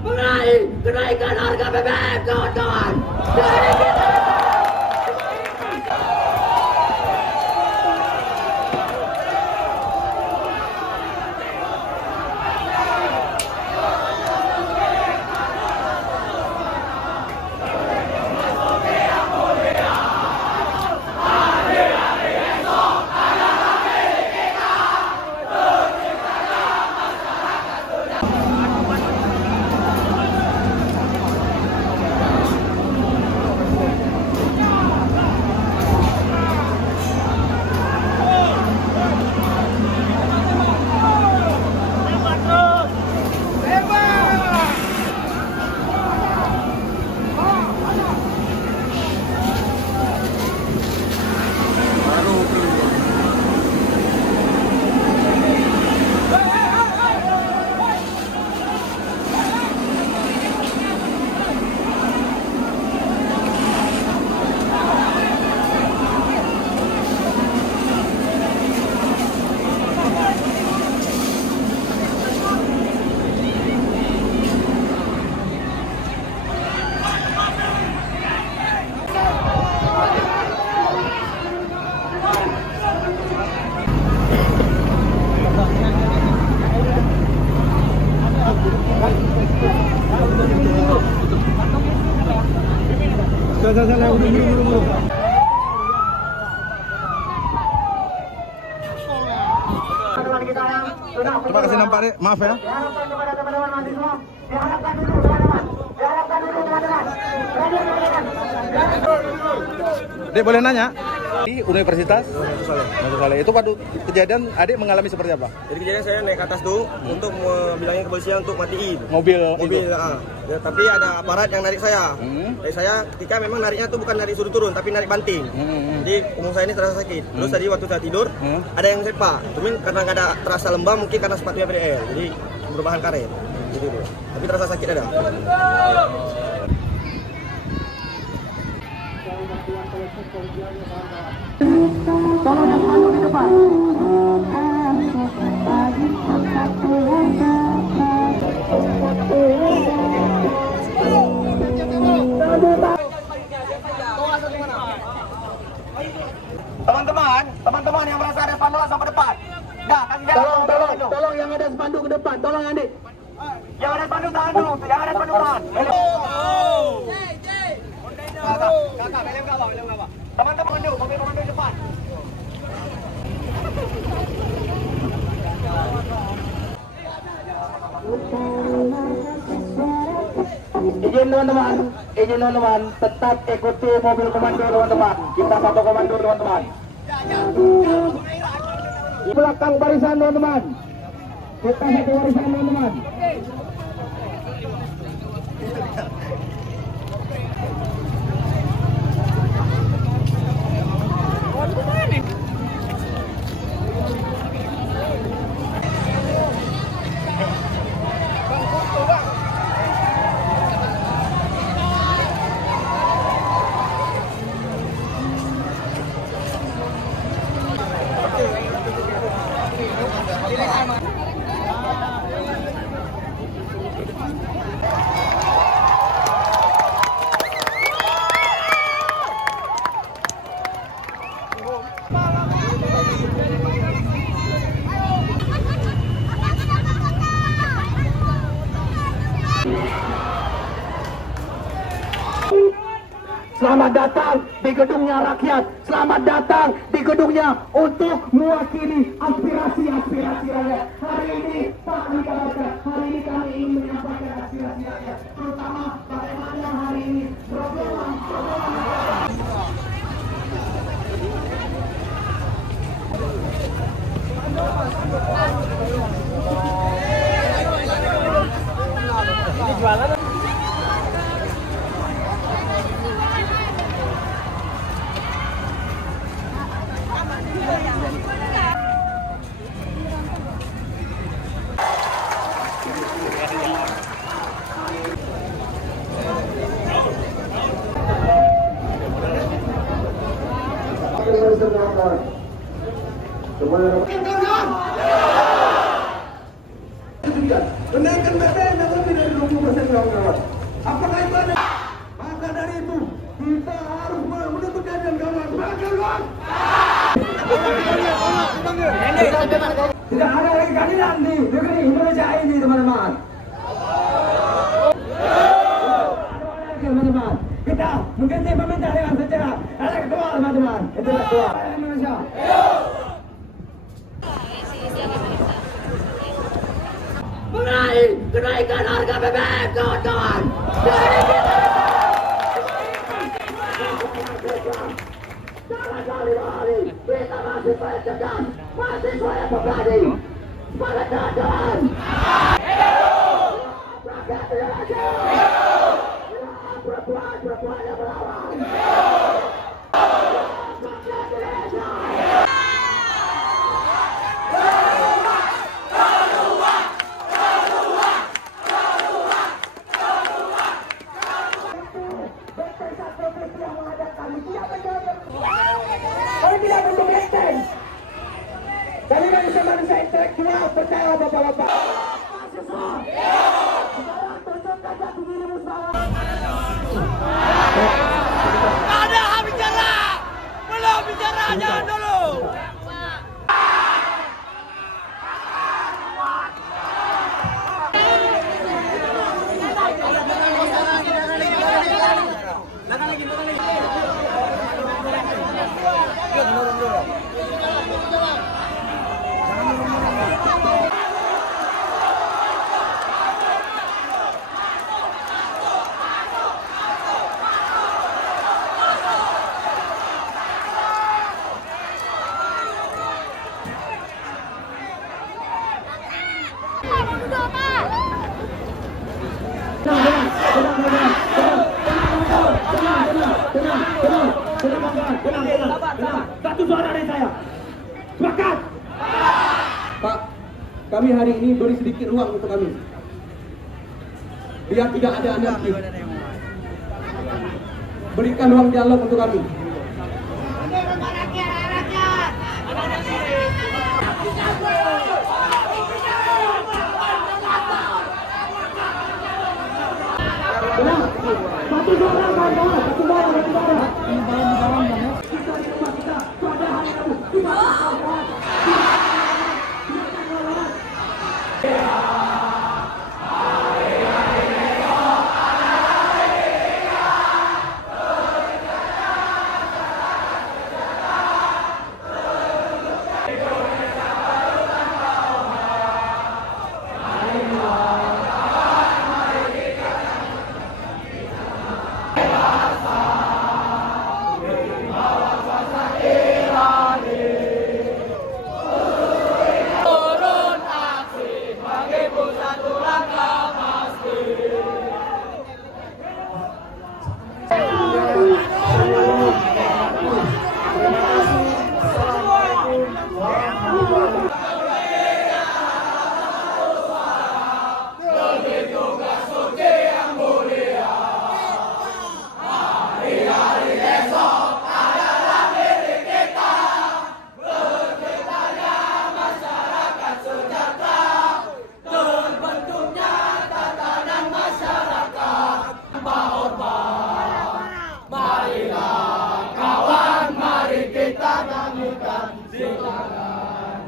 mengenai kenaikan harga BBM, kawan-kawan. Jadi kita Terima kasih nampak deh, maaf ya. Dek boleh nanya? Di Universitas Saleh. Itu pada kejadian adik mengalami seperti apa? Jadi kejadian saya naik ke atas tuh untuk bilangin kepolisian untuk matiin Mobil ya, tapi ada aparat yang narik saya. Narik saya ketika memang nariknya tuh bukan narik suruh turun, tapi narik banting. Jadi punggung saya ini terasa sakit. Terus tadi waktu saya tidur ada yang sepak. Cuman karena nggak ada terasa lembab, mungkin karena sepatunya PDL. Jadi berbahan karet. Gitu. Tapi terasa sakit ada. tolong yang pandu di depan. Teman-teman yang merasa ada spanduk langsung ke depan. Nah, Tolong yang ada spanduk ke depan. Tolong adik. yang ada spanduk tahan dulu, yang ada spanduk tahan. Kakak, belem kawah. Teman-teman dulu, mobil komando depan. Izin teman-teman, tetap ikuti mobil komando teman-teman. Kita satu komando teman-teman. Di belakang barisan teman-teman. Kita satu barisan teman-teman. Selamat datang di gedungnya rakyat. Selamat datang di gedungnya untuk mewakili aspirasi-aspirasi rakyat. Hari ini Pak dikabarkan, hari ini kami ingin menyampaikan aspirasi rakyat, terutama bagaimana hari ini problem. Ini jualan. Kenaikan BBM yang lebih dari 20% kawan-kawan. Apakah itu ada? Maka dari itu kita harus menuntut keadilan kawan. Kawan. Tidak ada lagi keadilan di negeri Indonesia ini, teman-teman. Teman-teman, kita mengganti pemerintah dengan secara elektoral, teman-teman. Intelektual Indonesia. Mengenai kenaikan harga BBM, kawan-kawan. Jangan kali-kali kita masih percaya, masih saya berani. Semangat jalan. Rakyat Indonesia. Perempuan yang melawan. Tidak bentuk benteng. Kami manusia manusia intelektual, percaya bapak-bapak. Ada bicara, belum bicara, jangan dulu. Satu suara dari saya. Sepakat. Pak, kami hari ini beri sedikit ruang untuk kami. Biar tidak ada anarki. Berikan ruang dialog untuk kami. Satu suara, kawan-kawan. Satu suara, satu suara.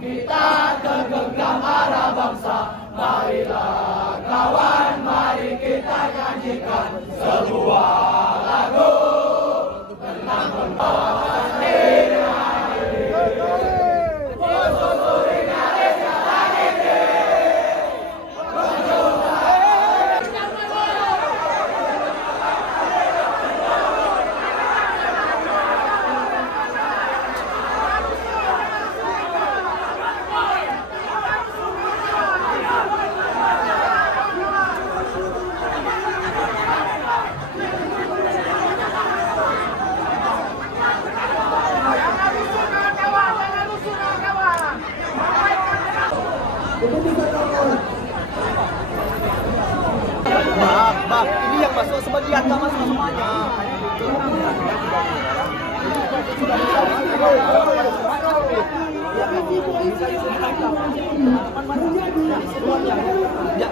Kita tergenggam arah bangsa. Marilah kawan, mari kita nyanyikan sebuah lagu tentang membawa Bang, ini yang masuk sebagian, nggak masuk semuanya.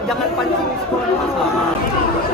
Jangan pancing semuanya.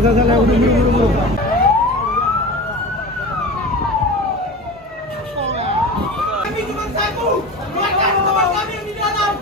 Kami cuma satu, keluarkan teman kami yang di dalam.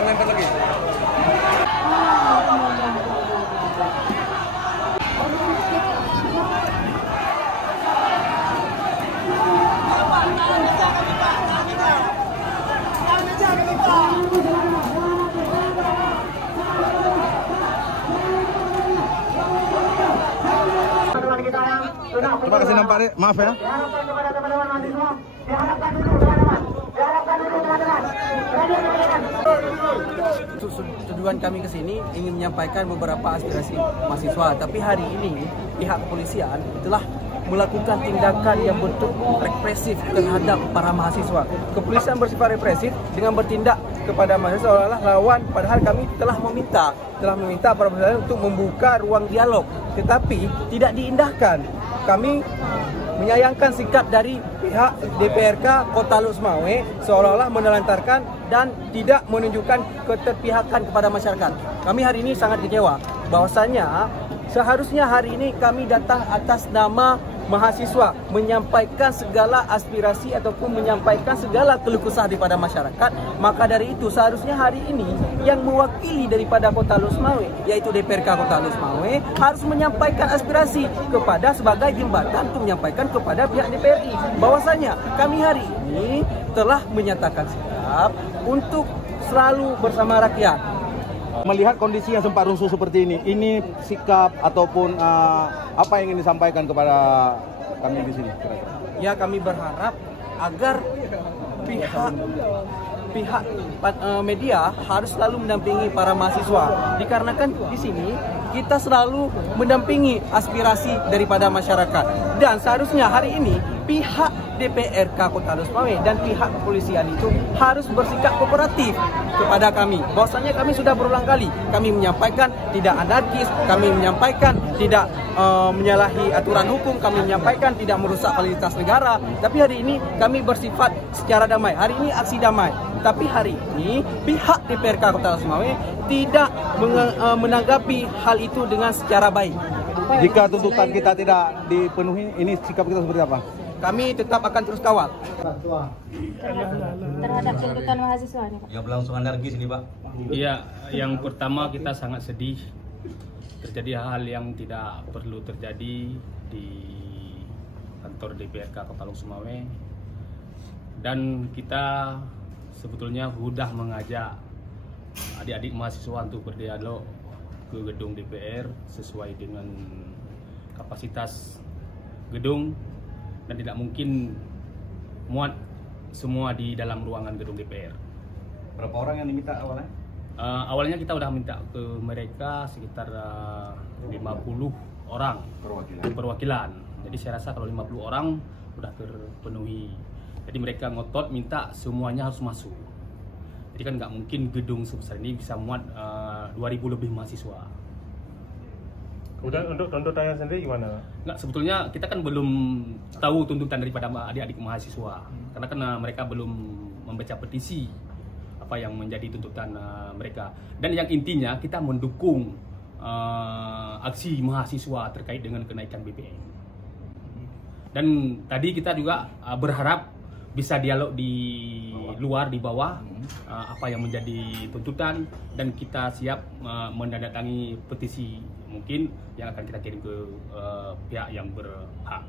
Lempar lagi. Terima kasih nampak deh, maaf ya. Tujuan kami ke sini ingin menyampaikan beberapa aspirasi mahasiswa, tapi hari ini pihak kepolisian telah melakukan tindakan yang bentuk represif terhadap para mahasiswa. Kepolisian bersifat represif dengan bertindak kepada mahasiswa seolah-olah lawan, padahal kami telah meminta para mahasiswa untuk membuka ruang dialog, tetapi tidak diindahkan. Kami menyayangkan sikap dari pihak DPRK Kota Lok Sumawe seolah-olah menelantarkan dan tidak menunjukkan keterpihakan kepada masyarakat. Kami hari ini sangat kecewa bahwasanya seharusnya hari ini kami datang atas nama mahasiswa menyampaikan segala aspirasi ataupun menyampaikan segala keluh kesah daripada masyarakat. Maka dari itu seharusnya hari ini yang mewakili daripada Kota Lok Sumawe, yaitu DPRK Kota Lok Sumawe, harus menyampaikan aspirasi kepada sebagai jembatan untuk menyampaikan kepada pihak DPRI bahwasanya kami hari ini telah menyatakan sikap untuk selalu bersama rakyat. Melihat kondisi yang sempat rusuh seperti ini sikap ataupun apa yang ingin disampaikan kepada kami di sini? Ya, kami berharap agar pihak media harus selalu mendampingi para mahasiswa, dikarenakan di sini kita selalu mendampingi aspirasi daripada masyarakat, dan seharusnya hari ini pihak DPRK Kota Lok Sumawe dan pihak kepolisian itu harus bersikap kooperatif kepada kami. Bahwasanya kami sudah berulang kali kami menyampaikan tidak anarkis, kami menyampaikan tidak menyalahi aturan hukum, kami menyampaikan tidak merusak fasilitas negara. Tapi hari ini kami bersifat secara damai. Hari ini aksi damai. Tapi hari ini pihak DPRK Kota Lok Sumawe tidak menanggapi hal itu dengan secara baik. Jika tuntutan kita tidak dipenuhi, ini sikap kita seperti apa? Kami tetap akan terus kawal terhadap tuntutan mahasiswa ini, Pak. Ya, berlangsung anarkis ini, Pak. Iya, yang pertama kita sangat sedih terjadi hal yang tidak perlu terjadi di kantor DPRK Kota Lok Sumawe, dan kita sebetulnya sudah mengajak adik-adik mahasiswa untuk berdialog ke gedung DPR sesuai dengan kapasitas gedung, dan tidak mungkin muat semua di dalam ruangan gedung DPR. Berapa orang yang diminta awalnya? Awalnya kita udah minta ke mereka sekitar 50 orang perwakilan. Jadi saya rasa kalau 50 orang udah terpenuhi. Jadi mereka ngotot minta semuanya harus masuk. Jadi kan nggak mungkin gedung sebesar ini bisa muat 2000 lebih mahasiswa. Udah, untuk tuntutannya sendiri gimana? Nggak, sebetulnya kita kan belum tahu tuntutan daripada adik-adik mahasiswa, karena kan mereka belum membaca petisi apa yang menjadi tuntutan mereka. Dan yang intinya kita mendukung aksi mahasiswa terkait dengan kenaikan BBM. Dan tadi kita juga berharap bisa dialog di luar, di bawah, apa yang menjadi tuntutan, dan kita siap menandatangani petisi mungkin yang akan kita kirim ke pihak yang berhak.